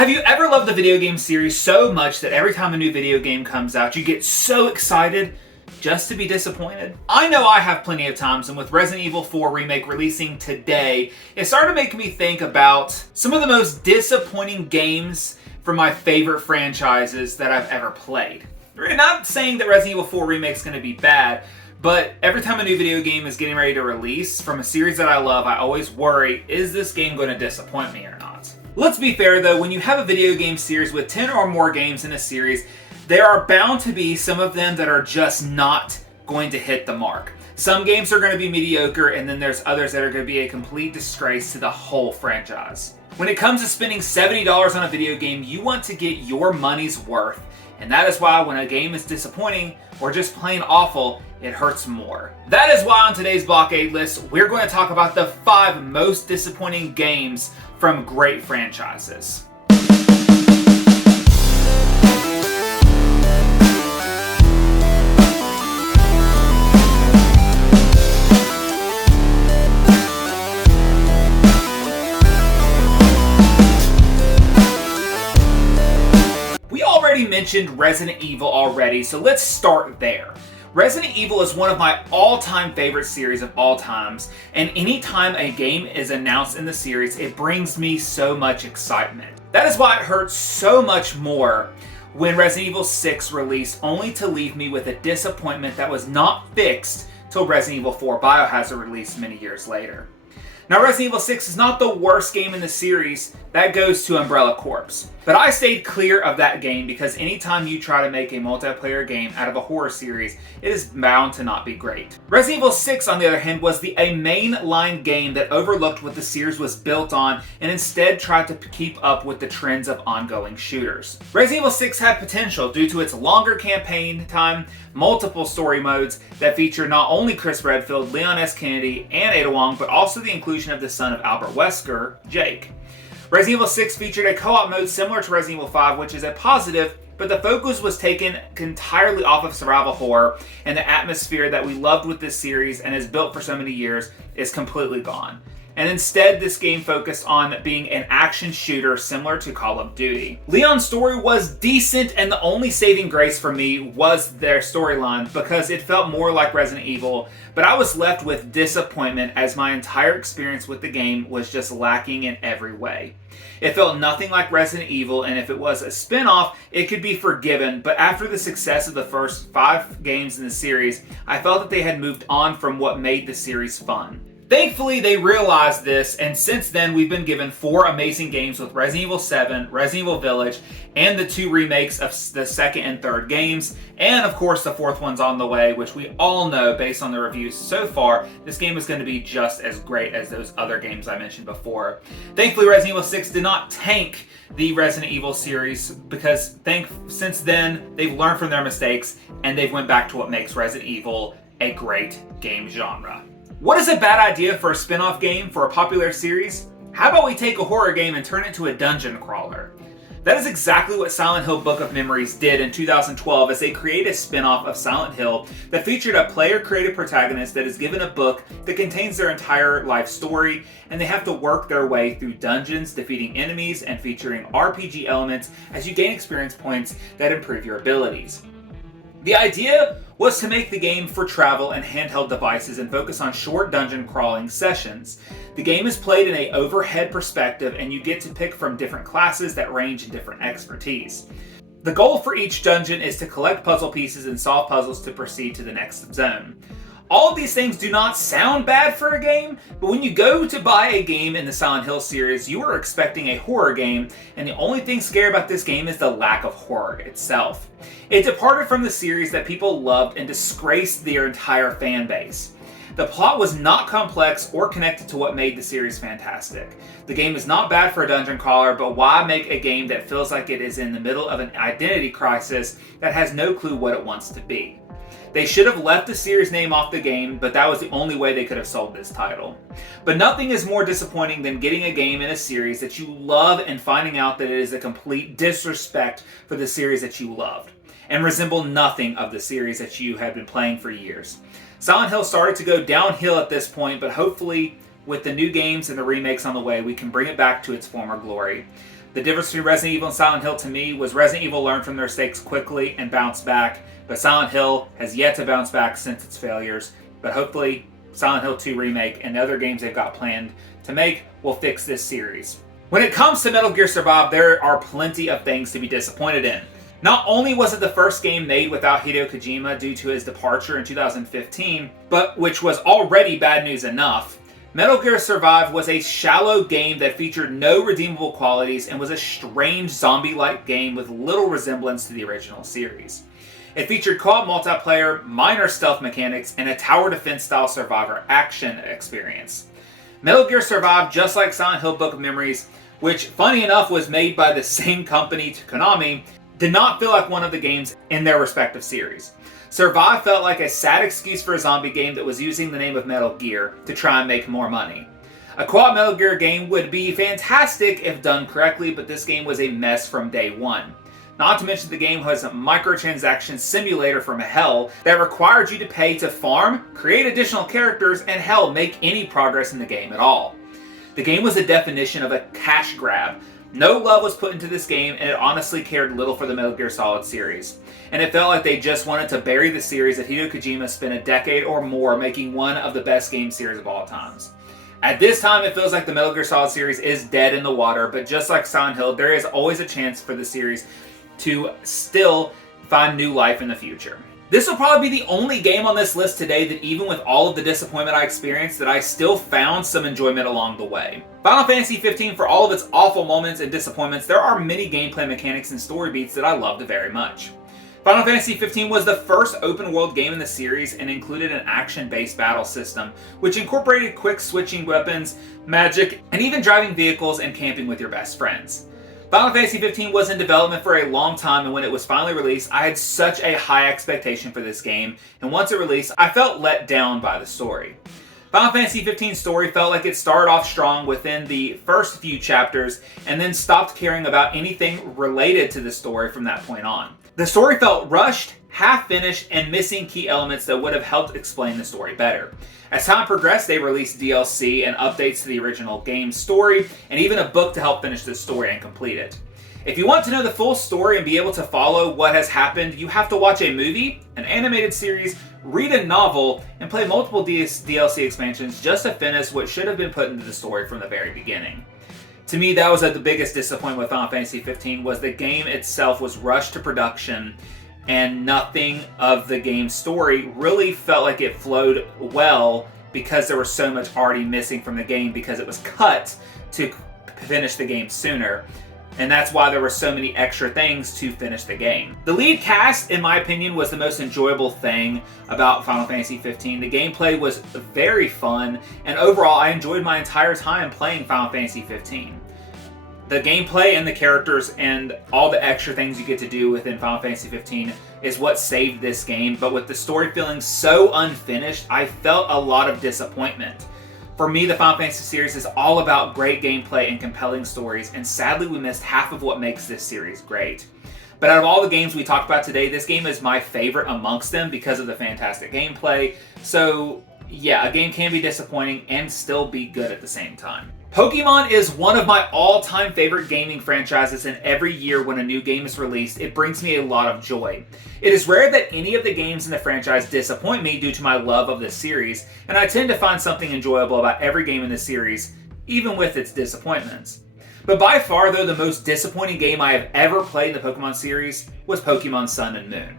Have you ever loved the video game series so much that every time a new video game comes out, you get so excited just to be disappointed? I know I have plenty of times, and with Resident Evil 4 Remake releasing today, it started to make me think about some of the most disappointing games from my favorite franchises that I've ever played. Not saying that Resident Evil 4 Remake is going to be bad, but every time a new video game is getting ready to release from a series that I love, I always worry, is this game going to disappoint me or not? Let's be fair though, when you have a video game series with 10 or more games in a series, there are bound to be some of them that are just not going to hit the mark. Some games are going to be mediocre, and then there's others that are going to be a complete disgrace to the whole franchise. When it comes to spending $70 on a video game, you want to get your money's worth. And that is why when a game is disappointing or just plain awful, it hurts more. That is why on today's Blockade List, we're going to talk about the 5 most disappointing games from great franchises. Mentioned Resident Evil already, so let's start there. Resident Evil is one of my all-time favorite series of all times, and anytime a game is announced in the series, it brings me so much excitement. That is why it hurts so much more when Resident Evil 6 released, only to leave me with a disappointment that was not fixed till Resident Evil 4 Biohazard released many years later. Now, Resident Evil 6 is not the worst game in the series. That goes to Umbrella Corps. But I stayed clear of that game because anytime you try to make a multiplayer game out of a horror series, it is bound to not be great. Resident Evil 6, on the other hand, was a mainline game that overlooked what the series was built on and instead tried to keep up with the trends of ongoing shooters. Resident Evil 6 had potential due to its longer campaign time, multiple story modes that feature not only Chris Redfield, Leon S. Kennedy, and Ada Wong, but also the inclusion of the son of Albert Wesker, Jake. Resident Evil 6 featured a co-op mode similar to Resident Evil 5, which is a positive, but the focus was taken entirely off of survival horror, and the atmosphere that we loved with this series and has built for so many years is completely gone. And instead, this game focused on being an action shooter similar to Call of Duty. Leon's story was decent, and the only saving grace for me was their storyline because it felt more like Resident Evil, but I was left with disappointment as my entire experience with the game was just lacking in every way. It felt nothing like Resident Evil, and if it was a spin-off, it could be forgiven, but after the success of the first 5 games in the series, I felt that they had moved on from what made the series fun. Thankfully, they realized this, and since then, we've been given 4 amazing games with Resident Evil 7, Resident Evil Village, and the 2 remakes of the second and third games, and of course the 4th one's on the way, which we all know, based on the reviews so far, this game is going to be just as great as those other games I mentioned before. Thankfully, Resident Evil 6 did not tank the Resident Evil series, because since then, they've learned from their mistakes, and they've went back to what makes Resident Evil a great game genre. What is a bad idea for a spin-off game for a popular series? How about we take a horror game and turn it into a dungeon crawler? That is exactly what Silent Hill Book of Memories did in 2012 as they created a spin-off of Silent Hill that featured a player-created protagonist that is given a book that contains their entire life story, and they have to work their way through dungeons, defeating enemies, and featuring RPG elements as you gain experience points that improve your abilities. The idea was to make the game for travel and handheld devices and focus on short dungeon crawling sessions. The game is played in an overhead perspective, and you get to pick from different classes that range in different expertise. The goal for each dungeon is to collect puzzle pieces and solve puzzles to proceed to the next zone. All of these things do not sound bad for a game, but when you go to buy a game in the Silent Hill series, you are expecting a horror game, and the only thing scary about this game is the lack of horror itself. It departed from the series that people loved and disgraced their entire fan base. The plot was not complex or connected to what made the series fantastic. The game is not bad for a dungeon crawler, but why make a game that feels like it is in the middle of an identity crisis that has no clue what it wants to be? They should have left the series name off the game, but that was the only way they could have sold this title. But nothing is more disappointing than getting a game in a series that you love and finding out that it is a complete disrespect for the series that you loved, and resemble nothing of the series that you had been playing for years. Silent Hill started to go downhill at this point, but hopefully with the new games and the remakes on the way, we can bring it back to its former glory. The difference between Resident Evil and Silent Hill to me was Resident Evil learned from their mistakes quickly and bounced back, but Silent Hill has yet to bounce back since its failures. But hopefully, Silent Hill 2 Remake and other games they've got planned to make will fix this series. When it comes to Metal Gear Survive, there are plenty of things to be disappointed in. Not only was it the first game made without Hideo Kojima due to his departure in 2015, but which was already bad news enough, Metal Gear Survive was a shallow game that featured no redeemable qualities and was a strange zombie-like game with little resemblance to the original series. It featured co-op multiplayer, minor stealth mechanics, and a tower defense style survivor action experience. Metal Gear Survive, just like Silent Hill Book of Memories, which funny enough was made by the same company to Konami, did not feel like one of the games in their respective series. Survive felt like a sad excuse for a zombie game that was using the name of Metal Gear to try and make more money. A co-op Metal Gear game would be fantastic if done correctly, but this game was a mess from day one. Not to mention the game was a microtransaction simulator from hell that required you to pay to farm, create additional characters, and hell, make any progress in the game at all. The game was the definition of a cash grab. No love was put into this game, and it honestly cared little for the Metal Gear Solid series. And it felt like they just wanted to bury the series that Hideo Kojima spent a decade or more making one of the best game series of all times. At this time, it feels like the Metal Gear Solid series is dead in the water, but just like Silent Hill, there is always a chance for the series to still find new life in the future. This will probably be the only game on this list today that even with all of the disappointment I experienced, that I still found some enjoyment along the way. Final Fantasy 15, for all of its awful moments and disappointments, there are many gameplay mechanics and story beats that I loved very much. Final Fantasy 15 was the first open world game in the series and included an action-based battle system, which incorporated quick switching weapons, magic, and even driving vehicles and camping with your best friends. Final Fantasy 15 was in development for a long time, and when it was finally released, I had such a high expectation for this game, and once it released, I felt let down by the story. Final Fantasy 15's story felt like it started off strong within the first few chapters, and then stopped caring about anything related to the story from that point on. The story felt rushed, half-finished, and missing key elements that would have helped explain the story better. As time progressed, they released DLC and updates to the original game's story, and even a book to help finish the story and complete it. If you want to know the full story and be able to follow what has happened, you have to watch a movie, an animated series, read a novel, and play multiple DLC expansions just to finish what should have been put into the story from the very beginning. To me, that was the biggest disappointment with Final Fantasy 15, was the game itself was rushed to production, and nothing of the game's story really felt like it flowed well because there was so much already missing from the game because it was cut to finish the game sooner. And that's why there were so many extra things to finish the game. The lead cast, in my opinion, was the most enjoyable thing about Final Fantasy 15. The gameplay was very fun, and overall I enjoyed my entire time playing Final Fantasy 15. The gameplay and the characters and all the extra things you get to do within Final Fantasy 15 is what saved this game, but with the story feeling so unfinished, I felt a lot of disappointment. For me, the Final Fantasy series is all about great gameplay and compelling stories, and sadly we missed half of what makes this series great. But out of all the games we talked about today, this game is my favorite amongst them because of the fantastic gameplay. So yeah, a game can be disappointing and still be good at the same time. Pokemon is one of my all-time favorite gaming franchises, and every year when a new game is released, it brings me a lot of joy. It is rare that any of the games in the franchise disappoint me due to my love of this series, and I tend to find something enjoyable about every game in the series, even with its disappointments. But by far, though, the most disappointing game I have ever played in the Pokemon series was Pokemon Sun and Moon.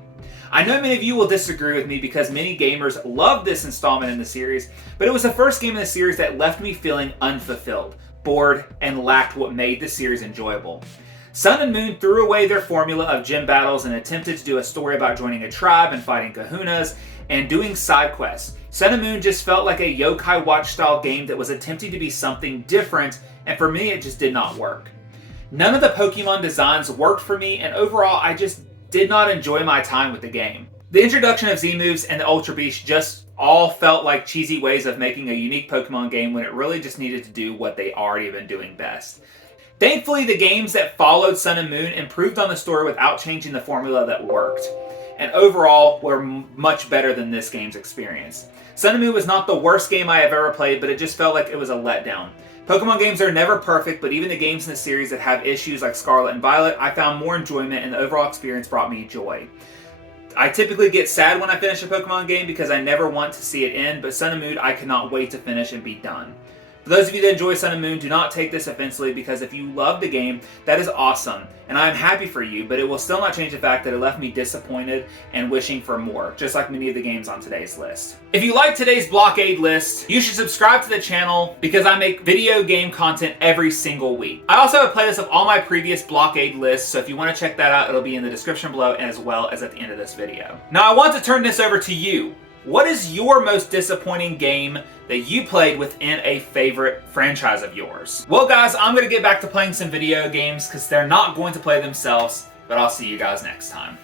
I know many of you will disagree with me because many gamers love this installment in the series, but it was the first game in the series that left me feeling unfulfilled, bored, and lacked what made the series enjoyable. Sun and Moon threw away their formula of gym battles and attempted to do a story about joining a tribe and fighting kahunas and doing side quests. Sun and Moon just felt like a Yokai Watch style game that was attempting to be something different, and for me it just did not work. None of the Pokemon designs worked for me, and overall I just did not enjoy my time with the game. The introduction of Z-moves and the Ultra Beast just all felt like cheesy ways of making a unique Pokemon game when it really just needed to do what they already been doing best. Thankfully, the games that followed Sun and Moon improved on the story without changing the formula that worked, and overall were much better than this game's experience. Sun and Moon was not the worst game I have ever played, but it just felt like it was a letdown. Pokemon games are never perfect, but even the games in the series that have issues like Scarlet and Violet, I found more enjoyment and the overall experience brought me joy. I typically get sad when I finish a Pokemon game because I never want to see it end, but Sun and Moon I cannot wait to finish and be done. For those of you that enjoy Sun and Moon, do not take this offensively, because if you love the game, that is awesome, and I am happy for you, but it will still not change the fact that it left me disappointed and wishing for more, just like many of the games on today's list. If you like today's Blockade list, you should subscribe to the channel because I make video game content every single week. I also have a playlist of all my previous Blockade lists, so if you want to check that out, it'll be in the description below and as well as at the end of this video. Now I want to turn this over to you. What is your most disappointing game that you played within a favorite franchise of yours? Well guys, I'm going to get back to playing some video games because they're not going to play themselves, but I'll see you guys next time.